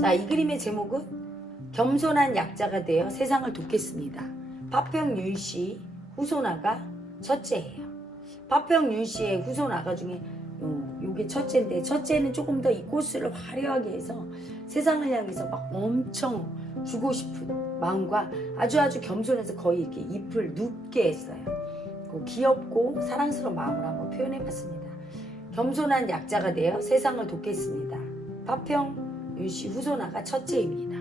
자, 이 그림의 제목은 겸손한 약자가 되어 세상을 돕겠습니다. 파평윤 씨 후손아가 첫째예요. 파평윤 씨의 후손아가 중에 요, 요게 첫째인데 첫째는 조금 더 이 코스를 화려하게 해서 세상을 향해서 막 엄청 주고 싶은 마음과 아주 아주 겸손해서 거의 이렇게 잎을 눕게 했어요. 그 귀엽고 사랑스러운 마음을 한번 표현해 봤습니다. 겸손한 약자가 되어 세상을 돕겠습니다. 파평 윤씨 후손아가 첫째입니다.